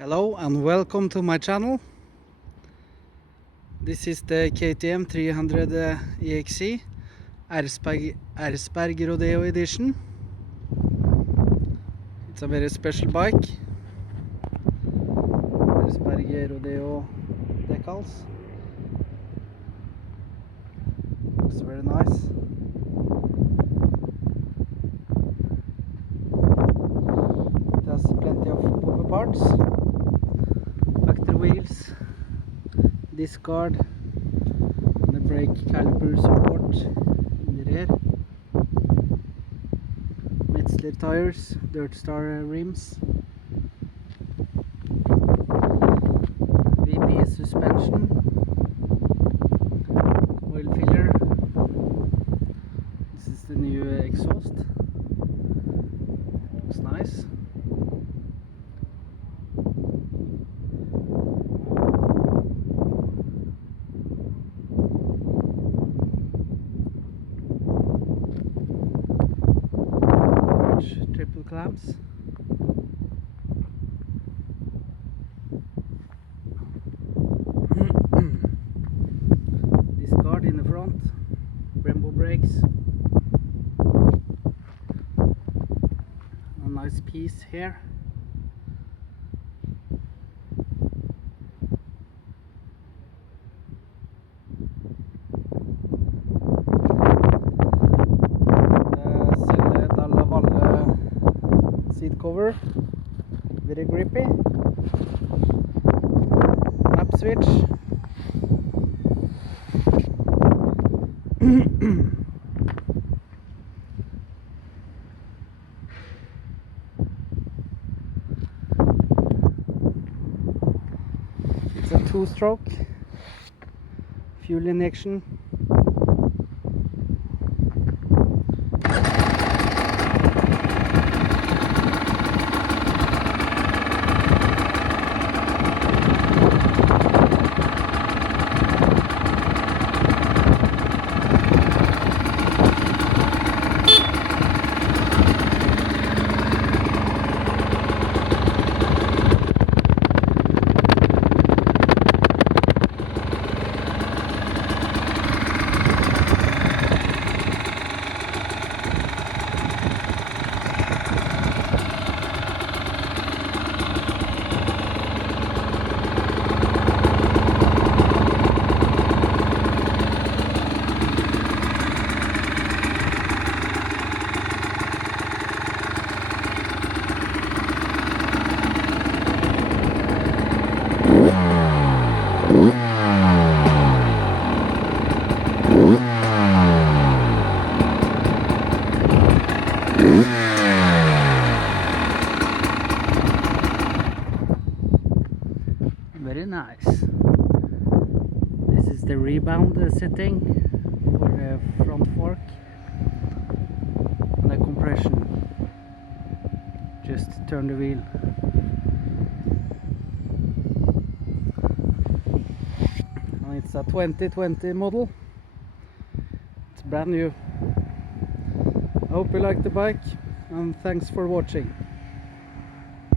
Hello and welcome to my channel. This is the KTM 300 EXE ERZBERG Rodeo edition. It's a very special bike. ERZBERG Rodeo decals. Looks very nice. It has plenty of power parts. Factory wheels, disc guard, and the brake caliper support in the rear. Metzler tires, Dirt Star rims, VP suspension, oil filler. This is the new exhaust. Looks nice. Triple clamps. Disc guard in the front, Brembo brakes, a nice piece here. Seat cover, very grippy. Map switch. It's a 2-stroke fuel injection. Very nice. This is the rebound setting for the front fork and the compression. Just turn the wheel. And it's a 2020 model. It's brand new. I hope you like the bike and thanks for watching.